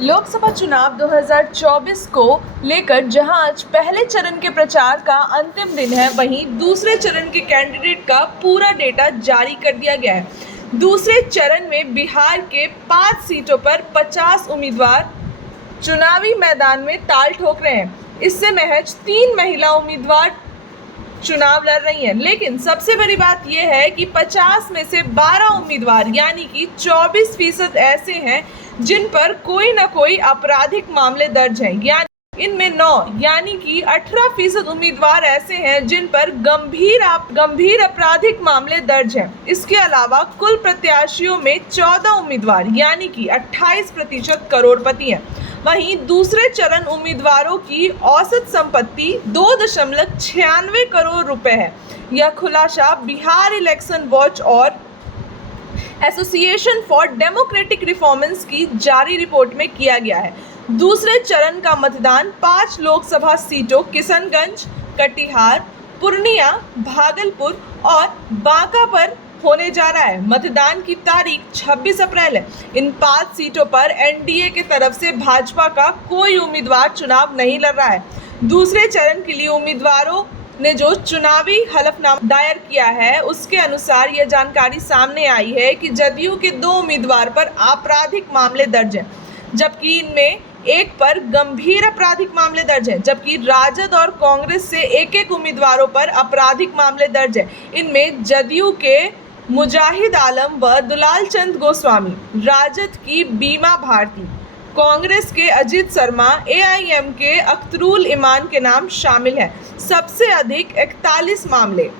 लोकसभा चुनाव 2024 को लेकर जहां आज पहले चरण के प्रचार का अंतिम दिन है, वहीं दूसरे चरण के कैंडिडेट का पूरा डेटा जारी कर दिया गया है। दूसरे चरण में बिहार के 5 सीटों पर 50 उम्मीदवार चुनावी मैदान में ताल ठोक रहे हैं। इससे महज 3 महिला उम्मीदवार चुनाव लड़ रही हैं। लेकिन सबसे बड़ी बात यह है कि 50 में से 12 उम्मीदवार यानी कि 24% ऐसे हैं जिन पर कोई न कोई आपराधिक मामले दर्ज हैं। यानी इनमें 9 यानी कि 18% उम्मीदवार ऐसे हैं जिन पर गंभीर आपराधिक मामले दर्ज हैं। इसके अलावा कुल प्रत्याशियों में 14 उम्मीदवार यानी कि 28% करोड़पति हैं। वहीं दूसरे चरण उम्मीदवारों की औसत संपत्ति 2.96 करोड़ रुपए है। यह खुलासा बिहार इलेक्शन वॉच और एसोसिएशन फॉर डेमोक्रेटिक रिफॉर्म्स की जारी रिपोर्ट में किया गया है। दूसरे चरण का मतदान 5 लोकसभा सीटों किशनगंज, कटिहार, पूर्णिया, भागलपुर और बांका पर होने जा रहा है। मतदान की तारीख 26 अप्रैल है। इन 5 सीटों पर एनडीए के तरफ से भाजपा का कोई उम्मीदवार चुनाव नहीं लड़ रहा है। दूसरे चरण के लिए उम्मीदवारों ने जो चुनावी हलफनामा दायर किया है, उसके अनुसार यह जानकारी सामने आई है कि जदयू के 2 उम्मीदवार पर आपराधिक मामले दर्ज हैं, जबकि इनमें एक पर गंभीर आपराधिक मामले दर्ज हैं, जबकि राजद और कांग्रेस से एक उम्मीदवारों पर आपराधिक मामले दर्ज हैं। इनमें जदयू के मुजाहिद आलम व दुलाल चंद गोस्वामी, राजद की बीमा भारती, कांग्रेस के अजीत शर्मा, एआईएम के अख्तरुल इमान के नाम शामिल हैं। सबसे अधिक 41 मामले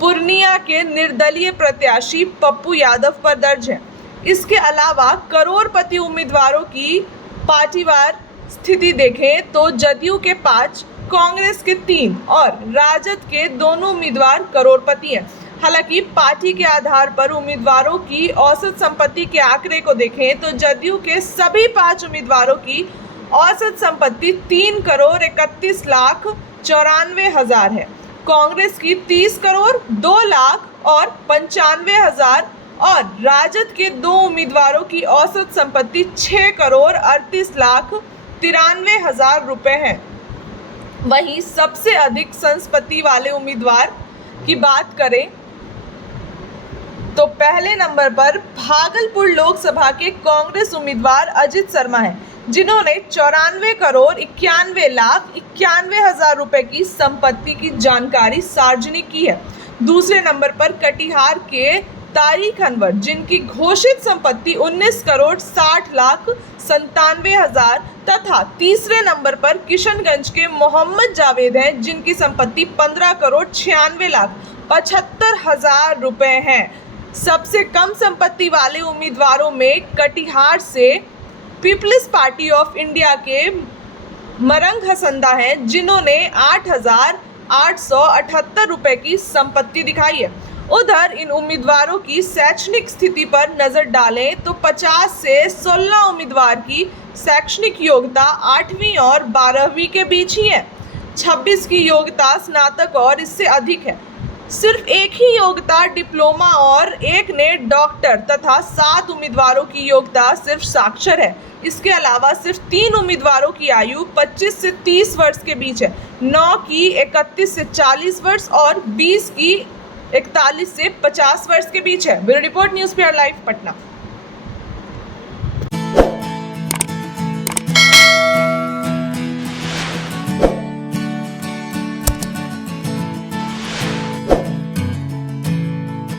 पूर्णिया के निर्दलीय प्रत्याशी पप्पू यादव पर दर्ज हैं। इसके अलावा करोड़पति उम्मीदवारों की पार्टीवार स्थिति देखें तो जदयू के 5, कांग्रेस के 3 और राजद के दोनों उम्मीदवार करोड़पति हैं। हालांकि पार्टी के आधार पर उम्मीदवारों की औसत संपत्ति के आंकड़े को देखें तो जदयू के सभी 5 उम्मीदवारों की औसत संपत्ति 3,31,94,000 है। कांग्रेस की 30 करोड़ 2 लाख और 95,000 और राजद के 2 उम्मीदवारों की औसत संपत्ति 6 करोड़ 38,93,000 रुपए है। वहीं सबसे अधिक संपत्ति वाले उम्मीदवार की बात करें तो पहले नंबर पर भागलपुर लोकसभा के कांग्रेस उम्मीदवार अजीत शर्मा हैं, जिन्होंने 94 करोड़ 91,91,000 रुपए की संपत्ति की जानकारी सार्वजनिक की है। दूसरे नंबर पर कटिहार के तारिक अनवर, जिनकी घोषित संपत्ति 19 करोड़ 60,97,000 तथा तीसरे नंबर पर किशनगंज के मोहम्मद जावेद हैं, जिनकी संपत्ति 15 करोड़ 96,75,000 रुपए है। सबसे कम संपत्ति वाले उम्मीदवारों में कटिहार से पीपल्स पार्टी ऑफ इंडिया के मरंग हसंदा हैं, जिन्होंने 8,878 रुपए की संपत्ति दिखाई है। उधर इन उम्मीदवारों की शैक्षणिक स्थिति पर नजर डालें तो 50 से 16 उम्मीदवार की शैक्षणिक योग्यता 8वीं और 12वीं के बीच ही है। 26 की योग्यता स्नातक और इससे अधिक है। सिर्फ एक ही योग्यता डिप्लोमा और एक ने डॉक्टर तथा 7 उम्मीदवारों की योग्यता सिर्फ साक्षर है। इसके अलावा सिर्फ 3 उम्मीदवारों की आयु 25 से 30 वर्ष के बीच है, 9 की 31 से 40 वर्ष और 20 की 41 से 50 वर्ष के बीच है। Bureau report, news paper live, Patna.